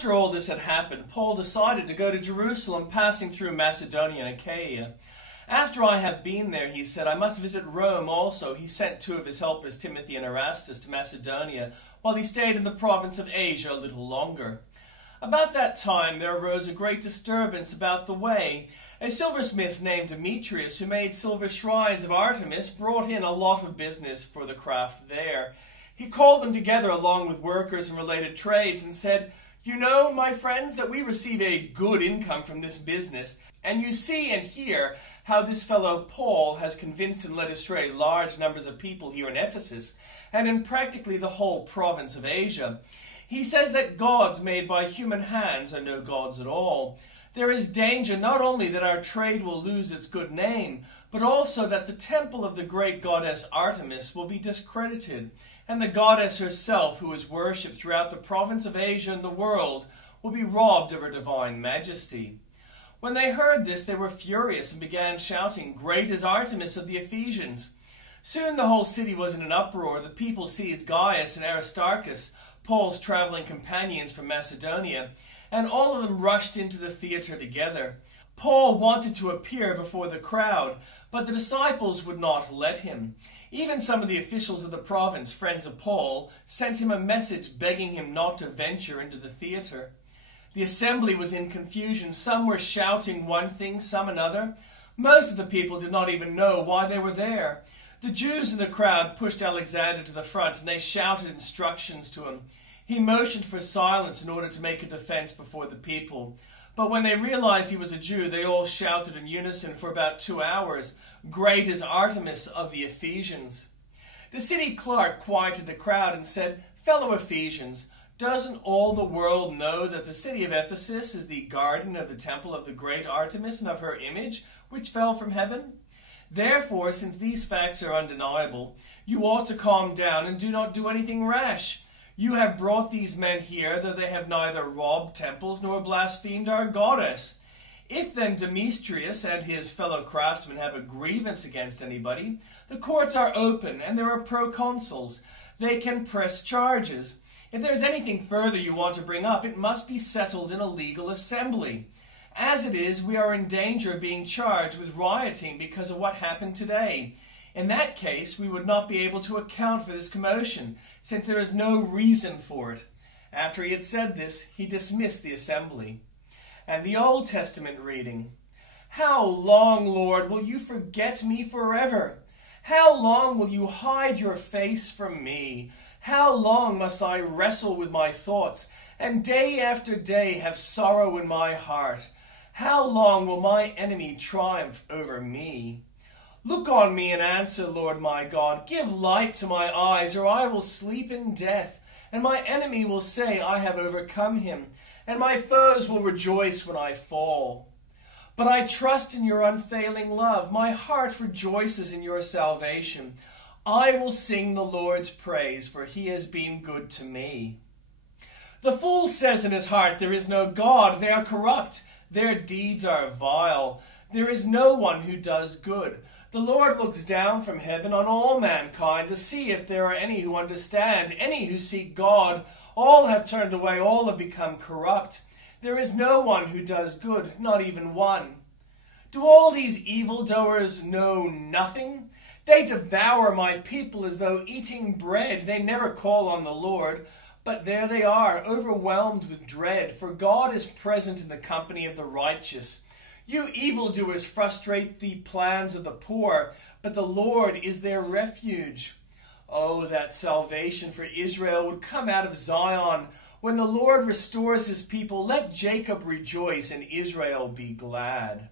After all this had happened, Paul decided to go to Jerusalem, passing through Macedonia and Achaia. After I have been there, he said, I must visit Rome also. He sent 2 of his helpers, Timothy and Erastus, to Macedonia, while he stayed in the province of Asia a little longer. About that time there arose a great disturbance about the way. A silversmith named Demetrius, who made silver shrines of Artemis, brought in a lot of business for the craft there. He called them together along with workers and related trades and said, You know, my friends, that we receive a good income from this business, and you see and hear how this fellow Paul has convinced and led astray large numbers of people here in Ephesus, and in practically the whole province of Asia. He says that gods made by human hands are no gods at all. There is danger not only that our trade will lose its good name, but also that the temple of the great goddess Artemis will be discredited, and the goddess herself, who is worshipped throughout the province of Asia and the world, will be robbed of her divine majesty. When they heard this, they were furious and began shouting, Great is Artemis of the Ephesians! Soon the whole city was in an uproar. The people seized Gaius and Aristarchus, Paul's traveling companions from Macedonia, and all of them rushed into the theater together. Paul wanted to appear before the crowd, but the disciples would not let him. Even some of the officials of the province, friends of Paul, sent him a message begging him not to venture into the theater. The assembly was in confusion. Some were shouting one thing, some another. Most of the people did not even know why they were there. The Jews in the crowd pushed Alexander to the front, and they shouted instructions to him. He motioned for silence in order to make a defense before the people. But when they realized he was a Jew, they all shouted in unison for about 2 hours, Great is Artemis of the Ephesians. The city clerk quieted the crowd and said, Fellow Ephesians, doesn't all the world know that the city of Ephesus is the garden of the temple of the great Artemis and of her image, which fell from heaven? Therefore, since these facts are undeniable, you ought to calm down and do not do anything rash. You have brought these men here, though they have neither robbed temples nor blasphemed our goddess. If then Demetrius and his fellow craftsmen have a grievance against anybody, the courts are open and there are proconsuls. They can press charges. If there is anything further you want to bring up, it must be settled in a legal assembly. As it is, we are in danger of being charged with rioting because of what happened today. In that case, we would not be able to account for this commotion, since there is no reason for it. After he had said this, he dismissed the assembly. And the Old Testament reading, How long, Lord, will you forget me forever? How long will you hide your face from me? How long must I wrestle with my thoughts, and day after day have sorrow in my heart? How long will my enemy triumph over me? Look on me and answer, Lord my God. Give light to my eyes, or I will sleep in death. And my enemy will say, I have overcome him, and my foes will rejoice when I fall. But I trust in your unfailing love. My heart rejoices in your salvation. I will sing the Lord's praise, for he has been good to me. The fool says in his heart, There is no God. They are corrupt. Their deeds are vile. There is no one who does good. The Lord looks down from heaven on all mankind to see if there are any who understand, any who seek God. All have turned away, all have become corrupt. There is no one who does good, not even one. Do all these evildoers know nothing? They devour my people as though eating bread. They never call on the Lord. But there they are, overwhelmed with dread, for God is present in the company of the righteous. You evildoers frustrate the plans of the poor, but the Lord is their refuge. Oh, that salvation for Israel would come out of Zion. When the Lord restores his people, let Jacob rejoice and Israel be glad.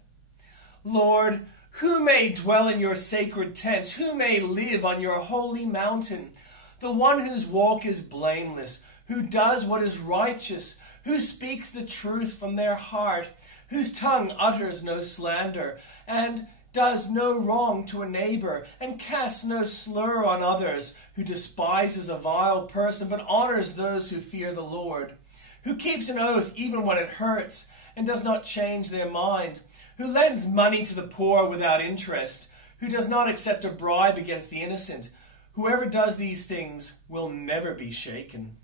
Lord, who may dwell in your sacred tent? Who may live on your holy mountain? The one whose walk is blameless, who does what is righteous, who speaks the truth from their heart, whose tongue utters no slander, and does no wrong to a neighbor, and casts no slur on others, who despises a vile person, but honors those who fear the Lord, who keeps an oath even when it hurts, and does not change their mind, who lends money to the poor without interest, who does not accept a bribe against the innocent. Whoever does these things will never be shaken.